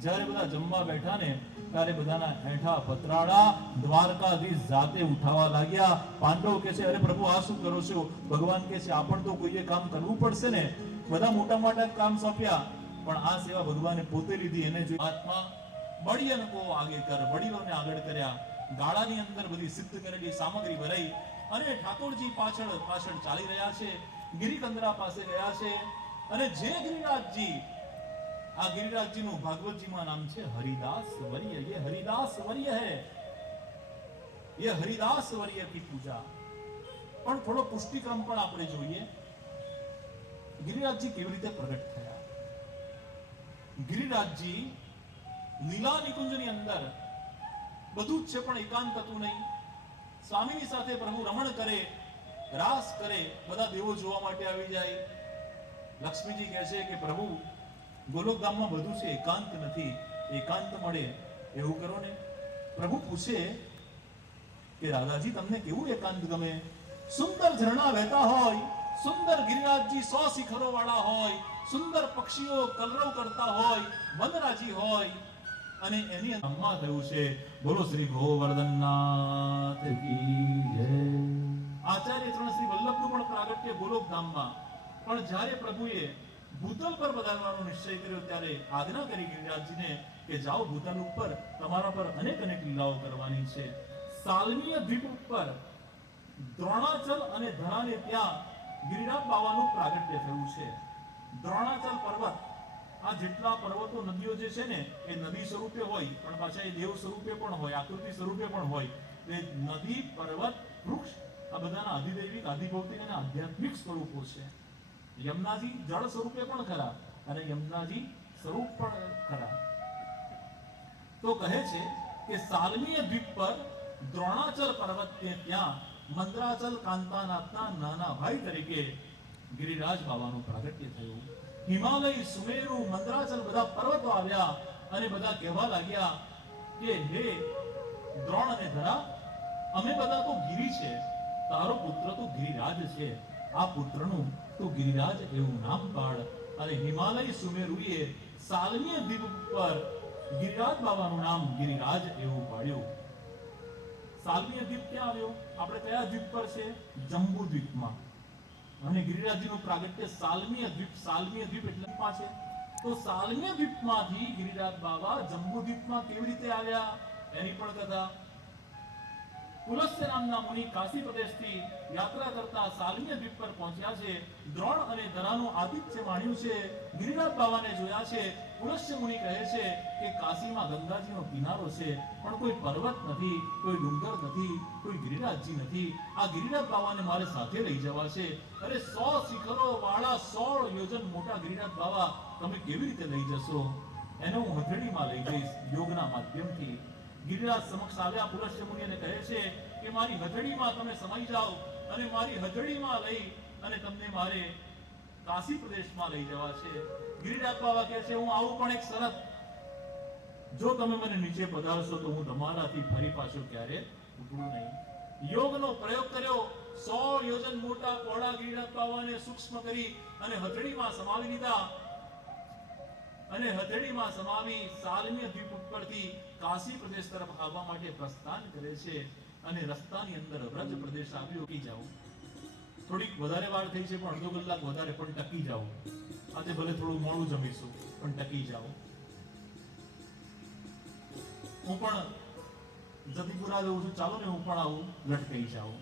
જ્યારે બધા જમવા બેઠા ને ત્યારે બધાના હેઠા પતરાળા દ્વારકાધીશ જાતે ઉઠાવવા લાગ્યા. પાંડવ કહે છે અરે પ્રભુ આ શું કરો છો? ભગવાન કહે છે આ પણ તો કોઈએ કામ કરવું પડશે ને. બધા મોટા મોટા કામ સોંપ્યા, પણ આ સેવા ભગવાને પોતે લીધી. એને જો આત્મા બળીયન કો આગે કર, વડીલોને આગળ કર્યા. ગાળાની અંદર બધી સિદ્ધ કરેલી સામગ્રી ભરાઈ અને ઠાકોરજી પાછળ પાછળ ચાલી રહ્યા છે. ગિરિકંદરા પાસે ગયા છે, અને જે ગિરિરાજજી, આ ગિરિરાજજીનું ભાગવતજીમાં નામ છે હરિદાસ વર્ય. ये हरिदास वर्य है, એ હરિદાસ વર્ય કી પૂજા. પણ થોડો પુષ્ટિક્રમ પણ આપણે જોઈએ. ગિરિરાજજી કેવી રીતે પ્રગટ થયા? ગિરિરાજજી લીલા નિકુંજની અંદર બધું જ છે, પણ એકાંત હતું નહીં. સ્વામીની સાથે પ્રભુ રમણ કરે, રાસ કરે, બધા દેવો જોવા માટે આવી જાય. લક્ષ્મીજી કહે છે કે પ્રભુ ગોલોકધામમાં બધું છે, એકાંત નથી. એકાંત મળે એવું કરો ને. પ્રભુ પૂછે કે રાધાજી તમને કેવું એકાંત ગમે? સુંદર ઝરણા વહેતા હોય, સુંદર ગિરિરાજજી 100 શિખરો વાળા હોય, સુંદર પક્ષીઓ કલરવ કરતા હોય, વનરાજી હોય, અને એની અંદરમાં થયું છે બોલો શ્રી ગોવર્ધનનાથ કી જય. આચાર્ય ચરણ શ્રી વલ્લભનું પણ પ્રાગટ્ય ગોલોકધામમાં. પણ જ્યારે પ્રભુએ ભૂતલ પર પધારવાનો નિશ્ચય કર્યો ત્યારે આજ્ઞા કરી ગિરિરાજજીને કે જાઓ ભૂતલ ઉપર, તમારા પર અનેક લીલાઓ કરવાની છે. સાલમીય દ્વીપ ઉપર દ્રોણાચલ અને ધરાને ત્યાં ગિરિરાજ બાવાનું પ્રાગટ્ય થયું છે. દ્રોણાચલ પર્વત, આ જેટલા પર્વતો નદીઓ જે છે ને એ નદી સ્વરૂપે હોય, પણ પાછા એ દેવ સ્વરૂપે પણ હોય, આકૃતિ સ્વરૂપે પણ હોય. એ નદી, પર્વત, વૃક્ષ આ બધાના અધિદૈવિક, આધિભૌતિક અને આધ્યાત્મિક સ્વરૂપો છે. યમુનાજી જળ સ્વરૂપે પણ ખરા અને યમુનાજી સ્વરૂપ પણ ખરા. તો કહે છે કે સાલમીય દ્વીપ પર દ્રોણાચલ પર્વત ત્યાં મંદરાચલ કાંતાનાથના નાના ભાઈ તરીકે ગિરિરાજ બાવાનું પ્રાગટ્ય થયું. હિમાલય, સુમેરુ, મંદરાચલ બધા પર્વતો આવ્યા અને બધા કહેવા લાગ્યા કે હે દ્રોણ અને ધરા, અમે બધા તો ગિરિ છે, તારો પુત્ર તો ગિરિરાજ છે. આ પુત્રનું તું ગિરિરાજ એવું નામ પાડ. અને હિમાલય, સુમેરુએ સાલમીય દ્વીપ પર ગિરિરાજ બાવાનું નામ ગિરિરાજ એવું પાડ્યું. સાલમીય દ્વીપ ક્યાં આવ્યો? આપણે કયા દ્વીપ પર છે? જંબુ દ્વીપમાં. અને ગિરિરાજજીનું પ્રાગટ્ય સાલમીય દ્વીપ. સાલમીય દ્વીપ એટલે છે. તો સાલમીય દ્વીપમાંથી ગિરિરાજ બાવા જંબુ દ્વીપમાં કેવી રીતે આવ્યા એની પણ કથા. પુલસ્ત્ય નામના મુનિ કાશી પ્રદેશથી યાત્રા કરતા સાલમીય દ્વીપ પર પહોંચ્યા છે. દ્રોણ અને ધરાનું આતિથ્ય માણ્યું છે. ગિરિરાજ બાવાને જોયા છે. પુલસ્ત્ય મુનિ કહે છે કે કાશીમાં ગંગાજીનો કિનારો છે, પણ કોઈ પર્વત નથી, કોઈ ડુંગર નથી, કોઈ ગિરિરાજજી નથી. આ ગિરિરાજ બાવાને મારે સાથે લઈ જવા છે. અરે 100 શિખરો વાળા 16 યોજન મોટા ગિરિરાજ બાવા તમે કેવી રીતે લઈ જશો? એને હું હથેળીમાં લઈ જઈશ યોગના માધ્યમથી. ગિરિરાજ સમક્ષ આવ્યા પુલસ્ત્ય મુનિ અને કહે છે કે મારી હથેળીમાં તમે સમાઈ જાઓ અને મારી હથેળીમાં લઈ અને તમને મારે કાશી પ્રદેશમાં લઈ જવા છે. ગિરિરાજ બાવા કહે છે હું આવું, પણ એક શરત, જો તમે મને નીચે પધારશો તો હું તમારાથી ફરી પાછો ક્યારે ઉપડું નહીં. યોગનો પ્રયોગ કર્યો. 100 યોજન મોટા પહોળા ગિરિરાજ બાવાને સૂક્ષ્મ કરી અને હથેળીમાં સમાવી લીધા. અને હથેળીમાં સમાવી સાલમીય દ્વીપ ઉપરથી કાશી પ્રદેશ તરફ આવવા માટે પ્રસ્થાન કરે છે. અને રસ્તાની અંદર વ્રજ પ્રદેશ આવ્યો. ટકી જાઓ, થોડીક વધારે વાર થઈ છે, પણ અડધો કલાક વધારે, પણ ટકી જાઓ. આજે ભલે થોડું મોડું જમીશું, પણ ટકી જાઓ. હું પણ જતીપુરા જઉં છું, ચાલો ને હું પણ આવું, લટકાઈ જાઉં.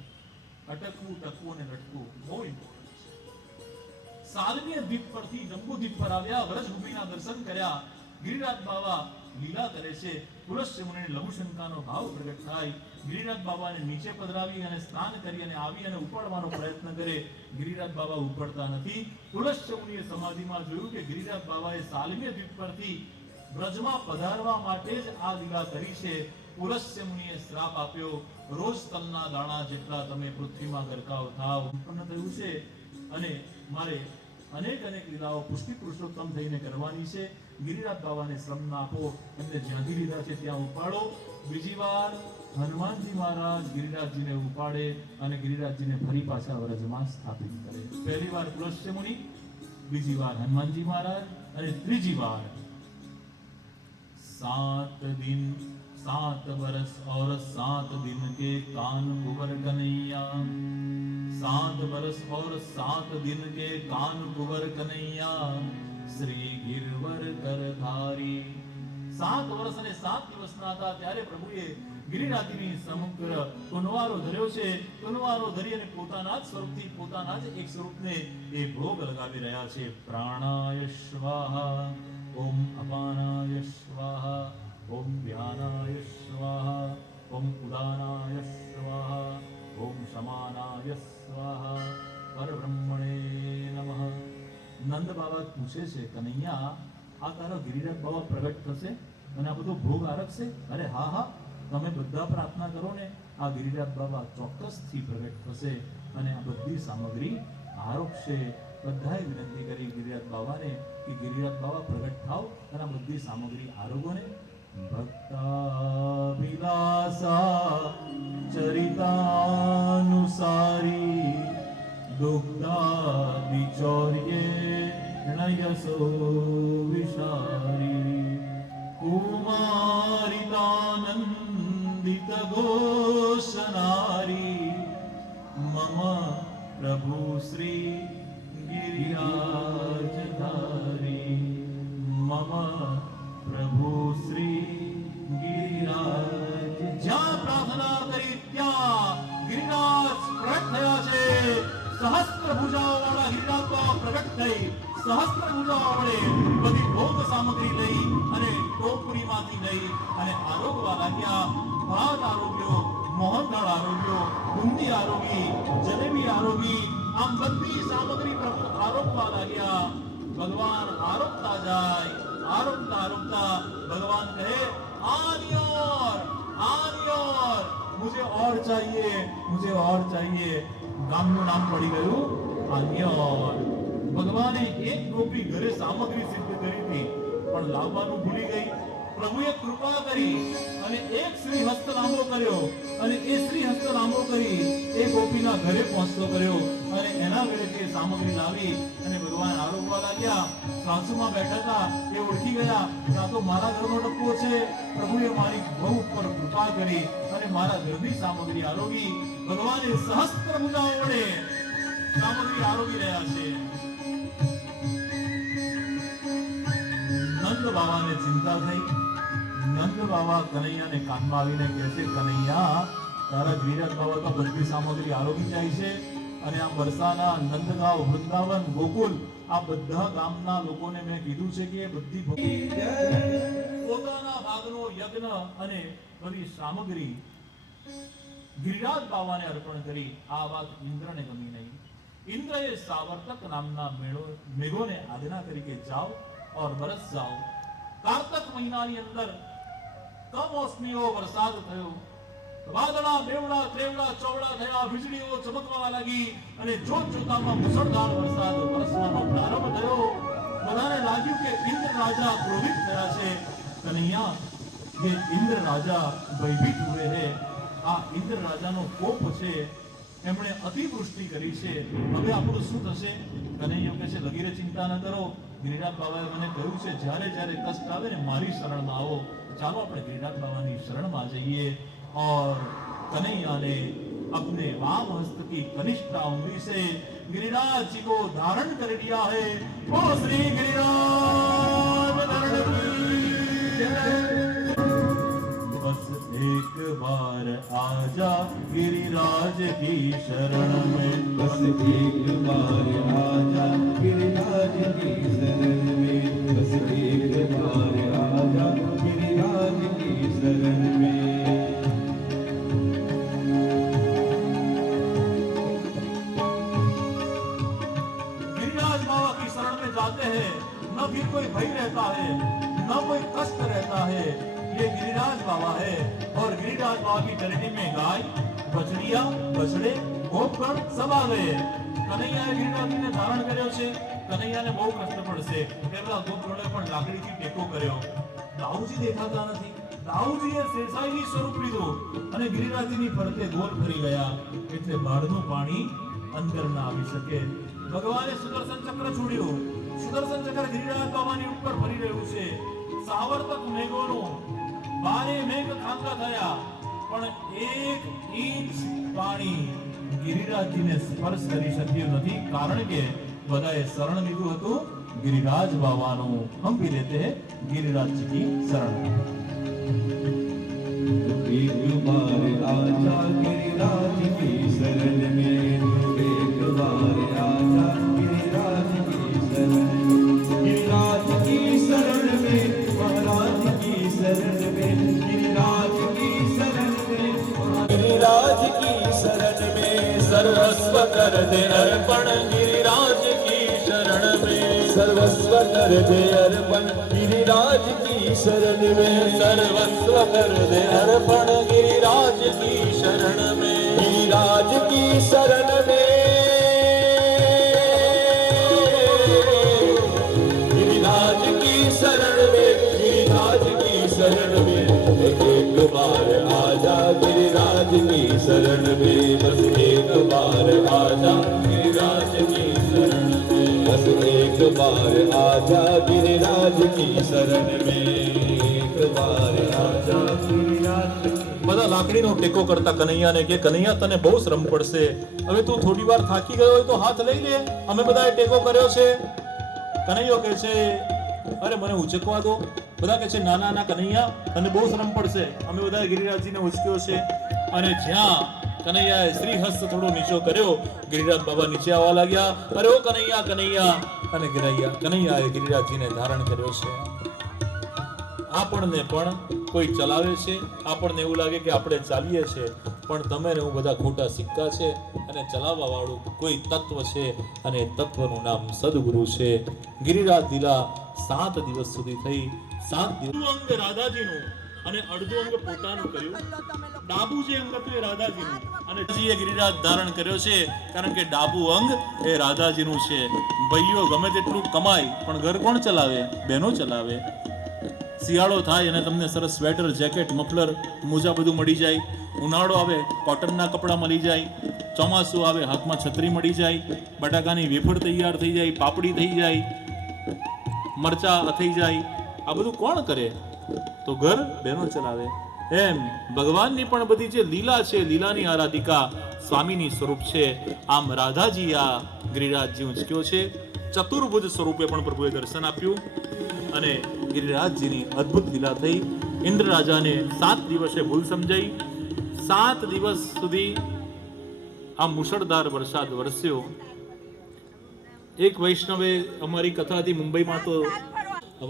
અટકવું, ટકવું અને લટકવું બહુ ઇમ્પોર્ટન્ટ છે. સાલમીય દ્વીપ પરથી જંબુ દ્વીપ પર આવ્યા, વ્રજભૂમિના દર્શન કર્યા. ગિરિરાજ બાવા લીલા કરે છે. પુલસ્ત્ય મુનિને લઘુશંકાનો ભાવ પ્રગટ થાય. ગિરિરાજ બાવાને નીચે પધરાવી અને સ્નાન કરી અને આવી અને ઉપાડવાનો પ્રયત્ન કરે. ગિરિરાજ બાવા ઉપડતા નથી. પુલસ્ત્ય મુનિએ સમાધિમાં જોયું કે ગિરિરાજ બાવાએ સાલમીય દ્વીપ પરથી વ્રજમાં પધારવા માટે જ આ લીલા કરી છે. પુલસ્ત્ય મુનિએ શ્રાપ આપ્યો, રોજ તલના દાણા જેટલા તમે પૃથ્વીમાં ગરકાવ થાવ. ઉત્પન્ન થયું છે અને મારે અનેક લીલાઓ પુષ્ટિ પુરુષોત્તમ થઈને કરવાની છે. ગિરિરાજ બાવાને શ્રમ આપો, એમને જ્યાંથી લીધા છે ત્યાં ઉપાડો. બીજી વાર હનુમાનજી મહારાજ ગિરિરાજજીને ઉપાડે અને ગિરિરાજજીને ફરી પાછા વ્રજમાં સ્થાપિત કરે. પહેલી વાર પુલસ્ત્ય મુનિ, બીજી વાર હનુમાનજી મહારાજ અને ત્રીજી વાર 7 दिन 7 बरस और 7 दिन के कान कुंवर कन्हैया. 7 बरस और 7 दिन के कान कुंवर कन्हैया શ્રી ગિરવર કરધારી. 7 વર્ષ અને 7 દિવસના હતા ત્યારે પ્રભુએ ગિરિરાજની સમગ્ર કુનવારો ધર્યો છે. કુનવારો ધરી અને પોતાના જ સ્વરૂપથી, પોતાના જ એક સ્વરૂપને એ ભોગ લગાવી રહ્યા છે. પ્રાણાય સ્વાહા, ઓમ અપાનાય સ્વાહા, ઓમ વ્યાનાય સ્વાહા, ઓમ ઉદાનાય સ્વાહા. વાત પૂછે છે, કનૈયા આ તારો ગિરિરાજ બાબા પ્રગટ થશે અને આ બધો ભોગ આરકશે? અરે હા હા, તમે બધા પ્રાર્થના કરો ને, આ ગિરિરાજ બાબા ચોક્કસથી પ્રગટ થશે અને આ બધી સામગ્રી આરોગશે. બધાએ વિનંતી કરી ગિરિરાજ બાબાને કે ગિરિરાજ બાબા પ્રગટ થાવ અને આ બધી સામગ્રી આરોગો ને. ભક્તાભિલાષા ચરિતાનુસારી દુગ્ધાદિચૌર્યે નયસો વિશારી કુમારિતાનંદિત ઘોષનારી મમ પ્રભુ શ્રી ગિરિરાજધારી મમ પ્રભુ શ્રી ગિરિરાજ. જ્યાં પ્રાર્થના કરી ત્યાં ગિરિરાજ પ્રગટ થયા છે. સહસ્ત્ર ભુજાઓ વાળા ગિરિરાજ બાબા પ્રગટ થઈ સહસ્ત્ર ભુજાઓ વડે બધી ભોગ સામગ્રી લઈ અને ટોપરીમાંથી લઈ અને આરોગવા લાગ્યા. ભાત આરોગ્યો, મોહનદાળ આરોગ્યો, બુંદી આરોગી, જલેબી આરોગી, આમ બધી સામગ્રી પ્રભુ આરોગવા લાગ્યા. ભગવાન આરોગતા જાય, આરોગતા આરોગતા ભગવાન કહે आनी और मुझे और चाहिए. ગામનું નામ પડી ગયું આન્યોર. ભગવાને એક ગોપી ઘરે સામગ્રી સિદ્ધ કરી હતી પણ લાવવાનું ભૂલી ગઈ. પ્રભુએ કૃપા કરી અને એક શ્રી હસ્ત લાંબો કર્યો અને એ શ્રી હસ્ત લાંબો કરી એ ગોપીના ઘરે પહોંચતો કર્યો અને એના ઘરે તે સામગ્રી લાવી અને ભગવાન આરોગવા લાગ્યા. સાસુમાં બેઠા હતા એ ઓળખી ગયા કે આ તો મારા ઘરનો ડબ્બો છે. પ્રભુએ મારી બહુ ઉપર કૃપા કરી અને મારા ઘરની સામગ્રી આરોગી. ભગવાને સહસ્ત્ર ભુજાઓ વડે સામગ્રી આરોગી રહ્યા છે. નંદ બાબાને ચિંતા થઈ. નંદ બાબા કનૈયાને કાનમાં આવીને કહે છે, કનૈયા તારા ગિરિરાજ બાબા તો બધી સામગ્રી આરોગી જાય છે અને આ બરસાના, નંદગાંવ, વૃંદાવન, ગોકુલ આ બધા ગામના લોકોને મેં કીધું છે કે એ બધી પોતાના ભાગનો યજ્ઞ અને બધી સામગ્રી ગિરિરાજ બાબાને અર્પણ કરી. આ વાત ઇન્દ્રને ગમી નહીં. ઇન્દ્રએ સાવર્તક નામના મેઘોને આજ્ઞા કરી કે જાઓ और बरस जाओ. कार्तक મહિનાની અંદર કમોસમીઓ વરસાદ થયો. વાદળા, બેવડા, ત્રેવડા, ચોવડા થયા. વીજળીઓ ચમકવા લાગી અને જોત જોતામાં મુસળધાર વરસાદ વરસવાનો પ્રારંભ થયો. બધાને લાગ્યું કે ઇન્દ્ર રાજા ક્રોધિત થયા છે. કનૈયા, ये इंद्र राजा भयभीत हुए हैं. આ ઇન્દ્ર રાજાનો કોપ છે. એમણે અતિવૃષ્ટિ કરી છે. હવે આપણું શું થશે? કનૈયો કહે છે, લગીરે ચિંતા ન કરો. ગિરિરાજ બાબાએ મને કહ્યું છે જ્યારે જ્યારે કષ્ટ આવે ને મારી શરણમાં આવો. ચાલો આપણે ગિરિરાજ બાબાની શરણમાં જઈએ. और कन्हैया ने अपने वाम हस्त की कनिष्ठा उंगली से गिरिराज जी को धारण कर लिया है. ओ श्री गिरिराज धारण की बस एक बार आजा गिरिराज की शरण में. बस एक बार आजा गिरिराज की शरण में. बस एक बार आजा गिरिराज की शरण में. गिरिराज बाबा की शरण में जाते हैं न फिर कोई भय रहता है न कोई कष्ट रहता है. ये गिरिराज बाबा है और गिरिराज बाबा की टहनी में गाय, बछड़िया, बछड़े, गोपगण सब आ गए. કનૈયાએ ગિરિરાજને ધારણ કર્યો છે. કનૈયાને બહુ કષ્ટ પડશે. પેલા ગોપગણોએ પણ લાકડીથી ટેકો કર્યો. દાઉજી દેખાતા નથી. દાઉજીએ શેષાઈની સ્વરૂપ લીધું અને ગિરિરાજની ફરતે ગોળ ફરી ગયા એટલે બાળનું પાણી અંદર ના આવી શકે. ભગવાને સુદર્શન ચક્ર છોડ્યું. સુદર્શન ચક્ર ગિરિરાજ બાબાની ઉપર ફરી રહ્યું છે. સાવર્તક મેઘોનો 12 મેઘ ખાંગા થયા પણ એક ઇંચ પાણી ગિરિરાજજીને સ્પર્શ કરી શક્યું નથી. કારણ કે બધાએ શરણ લીધું હતું गिरिराज बाबाનું. हम भी लेते हैं गिरिराज जी की शरण. एक बार आजा गिरिराज की शरण में. एक बार आजा गिरिराज की शरण में. गिरिराज की शरण में, महाराज की शरण में. गिरिराज की शरण में, गिरिराज की शरण में. सर्वस्व कर दे अर्पण गिरिराज की शरण में. सर्वस्व कर दे अर्पण गिरिराज की शरण में, सर्वस्व कर दे अर्पण गिरिराज की शरण में, गिरिराज की शरण में, गिरिराज की शरण में, गिरिराज की शरण में, एक बार आजा गिरिराज की शरण में, बस एक बार आजा गिरिराज की शरण में, बस एक बार आजा गिरिराज की शरण में, एक बार आजा गिरिराज की। બધા લાકડીનો ટેકો કરતા કનૈયાને કે કનૈયા તને બહુ શ્રમ પડશે, હવે તું થોડી વાર થાકી ગયો હોય તો હાથ લઈ લે, અમે બધાએ ટેકો કર્યો છે. કનૈયો કહે છે અરે મને ઉચકવા દો. બધા કહે છે ના ના ના કનૈયા તને બહુ શ્રમ પડશે, અમે બધાએ ગિરિરાજજીને ઉચક્યો છે. અને જ્યાં કનૈયાએ શ્રીહસ્ત થોડો નીચો કર્યો, ગિરિરાજ બાબા નીચે આવવા લાગ્યા. અરે ઓ કનૈયા કનૈયા, અને કનૈયાએ ગિરિરાજજીને ધારણ કર્યો છે. આપણને પણ કોઈ ચલાવે છે, આપણને એવું લાગે કે આપણે ચાલીએ છીએ, પણ તમે ને હું બધા ખોટા સિક્કા છે, અને ચલાવવા વાળું કોઈ તત્વ છે, અને એ તત્વનું નામ સદગુરુ છે. ગિરિરાજ લીલા 7 દિવસ સુધી થઈ. 7 દિવસ અંગ રાધાજીનું અને અડધું અંગ પોતાનું કર્યું. ડાબુ જે અંગ હતું એ રાધાજીનું, અને જીએ ગિરિરાજ ધારણ કર્યો છે, કારણ કે ડાબુ અંગ એ રાધાજીનું છે. ભાઈઓ ગમે તેટલું કમાય પણ ઘર કોણ ચલાવે? બહેનો ચલાવે. શિયાળો થાય અને તમને સરસ સ્વેટર, જેકેટ, મફલર, મોજા બધું મળી જાય. ઉનાળો આવે કોટનના કપડાં મળી જાય. ચોમાસું આવે હાથમાં છત્રી મળી જાય. બટાકાની વેફર તૈયાર થઈ જાય, પાપડી થઈ જાય, મરચા થઈ જાય. આ બધું કોણ કરે? તો ઘર બહેનો ચલાવે. એમ ભગવાનની પણ બધી જે લીલા છે, લીલાની આરાધિકા સ્વામીની સ્વરૂપ છે. આમ રાધાજી આ ગિરિરાજજી ઉંચક્યો છે. ચતુર્ભુજ સ્વરૂપે પણ પ્રભુએ દર્શન આપ્યું, અને ગિરિરાજજીની અદ્ભુત લીલા થઈ. ઇન્દ્ર રાજાને 7 દિવસે ભૂલ સમજાઈ. 7 દિવસ સુધી આ મુશળધાર વરસાદ વરસ્યો. એક વૈષ્ણવે અમારી કથા હતી મુંબઈમાં, તો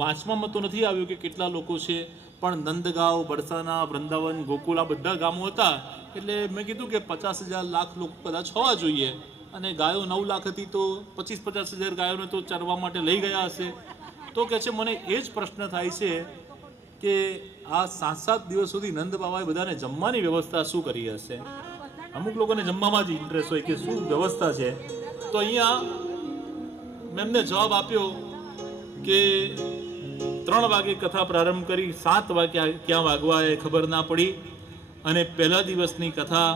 વાંચવામાં તો નથી આવ્યું કે કેટલા લોકો છે, પણ નંદગાંવ, બરસાના, વૃંદાવન, ગોકુલ આ બધા ગામો હતા. એટલે મેં કીધું કે 50,000 લાખ લોકો કદાચ હોવા જોઈએ, અને ગાયો 9 લાખ હતી, તો 25-50,000 ગાયોને તો ચરવા માટે લઈ ગયા હશે. તો કે છે મને એ જ પ્રશ્ન થાય છે કે આ 7 દિવસ સુધી નંદ બાબાએ બધાને જમવાની વ્યવસ્થા શું કરી હશે? અમુક લોકોને જમવામાં જ ઇન્ટરેસ્ટ હોય કે શું વ્યવસ્થા છે. તો અહીંયા મેં એમને જવાબ આપ્યો કે 3 વાગે કથા પ્રારંભ કરી, 7 વાગ્યા ક્યાં વાગવા એ ખબર ના પડી, અને પહેલા દિવસની કથા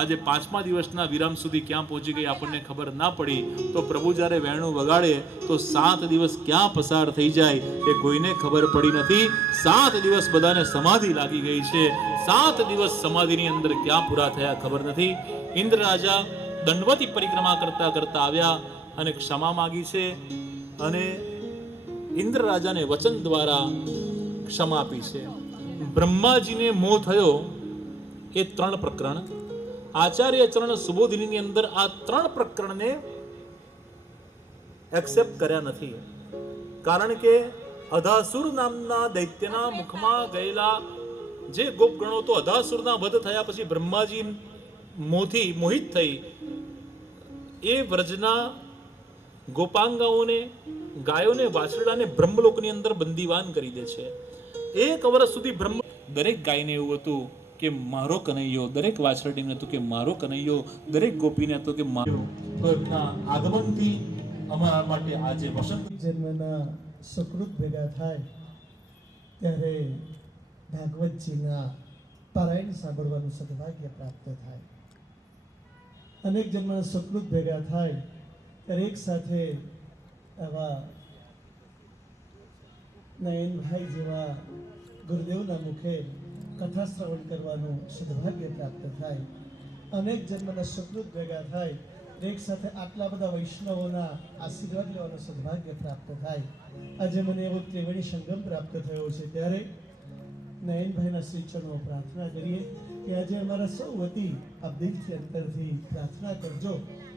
આજે 5મા દિવસના વિરામ સુધી ક્યાં પહોંચી ગઈ આપણને ખબર ના પડી. તો પ્રભુ જ્યારે વેણું વગાડે તો 7 દિવસ ક્યાં પસાર થઈ જાય એ કોઈને ખબર પડી નથી. 7 દિવસ બધાને સમાધિ લાગી ગઈ છે. 7 દિવસ સમાધિની અંદર ક્યાં પૂરા થયા ખબર નથી. ઇન્દ્ર રાજા દંડવતી પરિક્રમા કરતા કરતા આવ્યા અને ક્ષમા માગી છે, અને ઇન્દ્ર રાજાને વચન દ્વારા ક્ષમા આપી છે. બ્રહ્માજીને મોહ થયો એ 3 પ્રકરણ. આચાર્ય ચરણ સુબોધિની અંદર આ 3 પ્રકરણને એક્સેપ્ટ કર્યા નથી, કારણ કે અધાસુર નામના દૈત્યના મુખમાં ગયેલા જે ગોપગણો, તો અધાસુરના વધ થયા પછી બ્રહ્માજી મોહથી મોહિત થઈ એ વ્રજના ગોપાંગાઓને, ગાયોને, વાછરડાને બ્રહ્મલોકની અંદર બંદીવાન કરી દે છે. 1 વર્ષ સુધી બ્રહ્મ દરેક ગાયને એવું હતું કે મારો કનૈયો, દરેક વાછરડીને હતું કે મારો કનૈયો, દરેક ગોપીને હતું કે મારો. આગમનથી અમારા માટે આજે વસંત જન્મના સુકૃત ભેગા થાય ત્યારે ભાગવતજીના પારાયણ સાંભળવાનું સદભાગ્ય પ્રાપ્ત થાય. અનેક જન્મના સુકૃત ભેગા થાય ત્યારે એક સાથે આવા નયનભાઈ જેવા ગુરુદેવના મુખે કથા શ્રવણ કરવાનું સદભાગ્ય પ્રાપ્ત થાય. અનેક જન્મના સુકૃત ભેગા થાય, એક સાથે આટલા બધા વૈષ્ણવોના આશીર્વાદ લેવાનું સદભાગ્ય પ્રાપ્ત થાય. આજે મને એવો ત્રિવેણી સંગમ પ્રાપ્ત થયો છે, ત્યારે નયનભાઈના શ્રી ચરણો પ્રાર્થના કરીએ કે આજે અમારા સૌ વતી આપ દિલથી અંતરથી પ્રાર્થના કરજો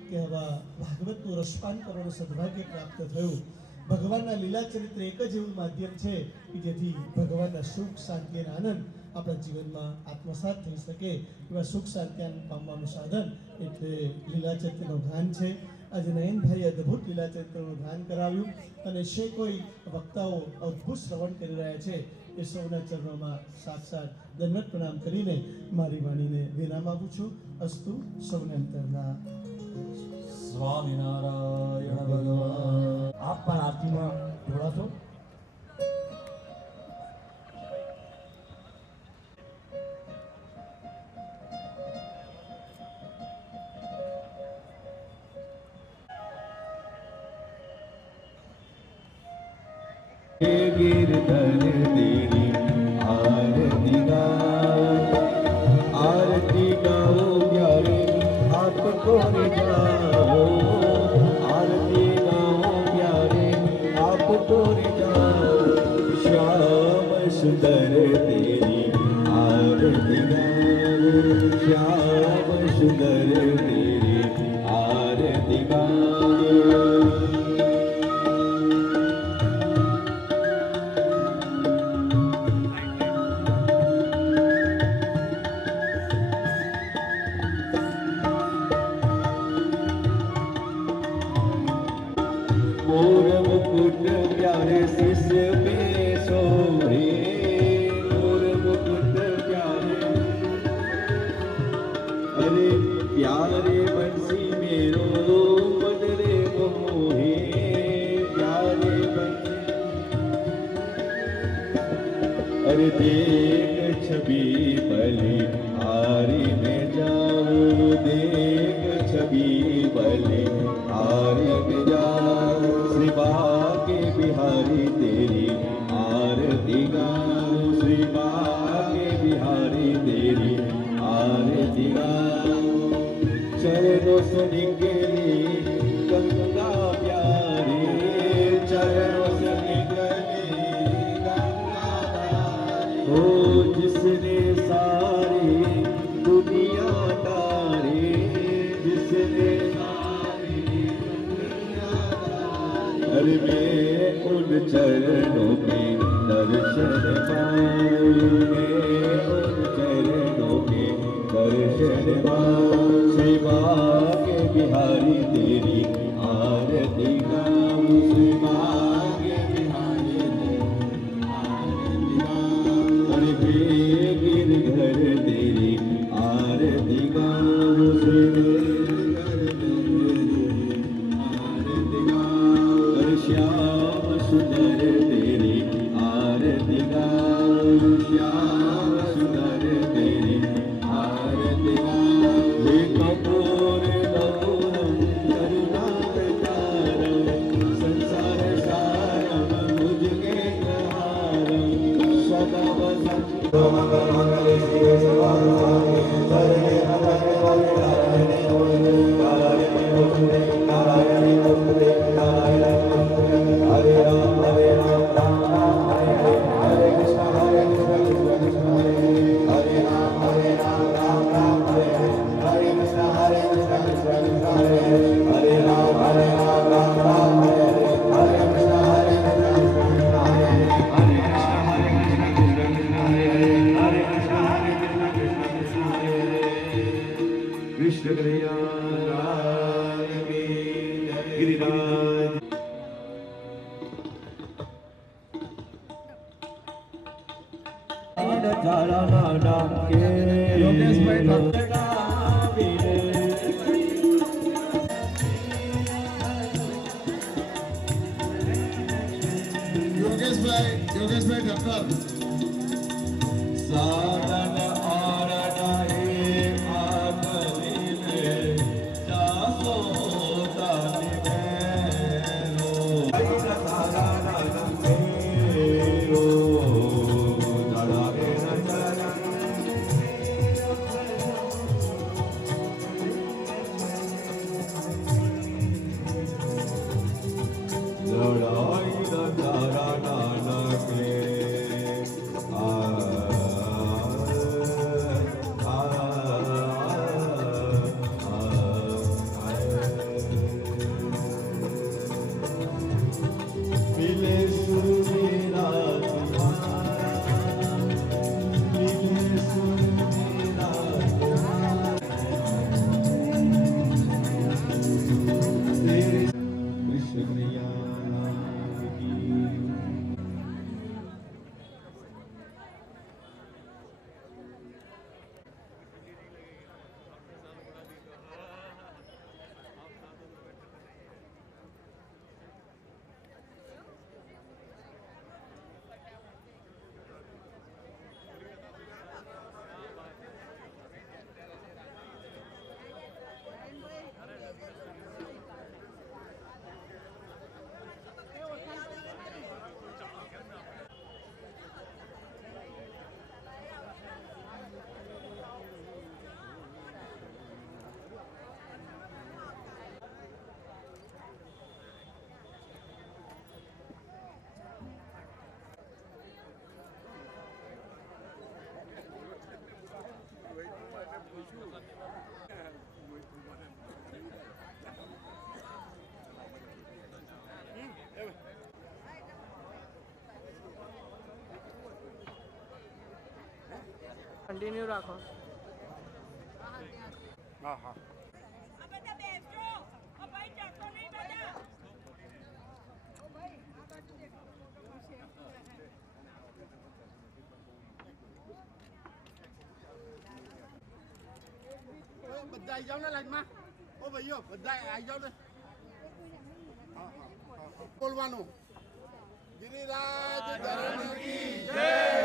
કે આવા ભાગવતનું રસપાન કરવાનું સદભાગ્ય પ્રાપ્ત થયું. ભગવાનના લીલા ચરિત્ર એક જ એવું માધ્યમ છે કે જેથી ભગવાનના સુખ, શાંતિ અને આનંદ આપણા જીવનમાં આત્મસાત થઈ શકે. એવા સુખ શાંતિ આનંદ પામવાનું સાધન એટલે લીલા ચરિત્રનું ગાન છે. આજે નયનભાઈ અદ્ભુત લીલા ચરિત્રનું ગાન કરાવ્યું અને જે કોઈ વક્તાઓ અદ્ભુત શ્રવણ કરી રહ્યા છે એ સૌના ચરણોમાં સાક્ષાત દંડવત પ્રણામ કરીને મારી વાણીને વિરામ આપું છું. અસ્તુ સૌને અંતરના. સ્વામિનારાયણ ભગવાન. આપ પણ આરતીમાં જોડાશો. गिरधर तेरी आरती गाओ प्यारे आपको रिझाओ, आरती गाओ प्यारे आपको रिझाओ, श्याम सुंदर तेरी आरती गाओ, श्याम सुंदर तेरी आरती गाओ. मोर मुकुट प्यारे सिस पे सोहे, मोर मुकुट प्यारे, अरे प्यारे बंसी मेरो मन रे मोहे, प्यारे बंसी, अरे देख छवि बलि हारी में जाऊं, देख छवि बलि हारी में जाऊं, श्री बाके बिहारी तेरी आरती गाऊं, श्री बाके बिहारी तेरी आरती गाऊं. चरणों से निकली गंगा प्यारी, चरणों से निकली गंगा प्यारी, ओ जिसने सारी दुनिया तारी, जिसने सारी दुनिया तारी, अरे मैं उन चरणों में दर्शन पाऊं, मैं उन चरणों में दर्शन पाऊं, श्री बाके बिहारी तेरी आरती गाऊं, श्री बाके बिहारी तेरी आरती गाऊं, अरे गिरधर तेरी आरती गाऊं, श्री गिरधर तेरी आरती गाऊं, अरे श्याम सुंदर तेरी आरती गाऊं, श्याम सुंदर तेरी आरती गाऊं. हे कपूर गौरम करुणावतारम, संसार सारम मुझके प्रहारम, सदा वसंत मंगल मंगले शिवे सर्वार्थसाधके शरण्ये त्र्यंबके गौरी नारायणे नमोस्तुते, नारायणे नमोस्तुते, नारायणे नमोस्तुते. हरे राम राम राम हरे हरे, हरे कृष्ण कृष्ण कृष्ण हरे हरे, हरे राम राम हरे हरे, हरे कृष्ण कृष्ण कृष्ण हरे हरे राम हरे राम हरे हरे, हरे कृष्ण कृष्ण कृष्ण हरे हरे, हरे कृष्ण कृष्ण कृष्ण हरे हरे, हरे कृष्ण कृष्ण कृष्ण हरे हरे. कृष्ण कन्हैया की गिरिराज. योगेश भाई ઠક્કર. साधन और नहीं आखरी में जासो तानि मेरो, तारा नाम मेरो, तारा लड़ाई तारा नानक मिले सुर मेरा तुम्हारा, मिले सुर मेरा तुम्हारा, કન્ટિન્યુ રાખો. હા હા બધા આવી જાઓ ને લાઈનમાં. ઓ ભાઈઓ બધા આવી જાઓ ને. બોલવાનું ગિરિરાજ ધર્મ કી જય.